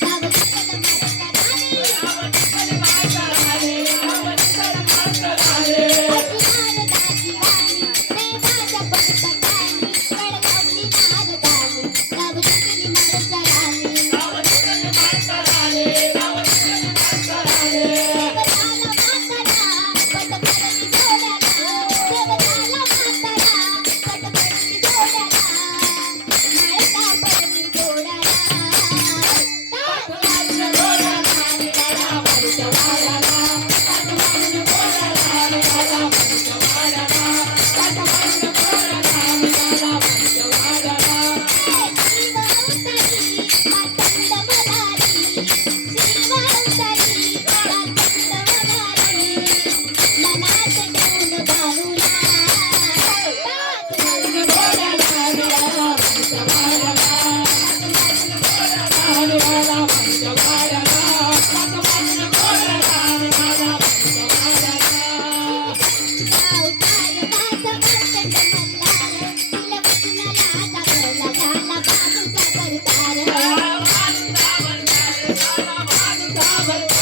bye Bye.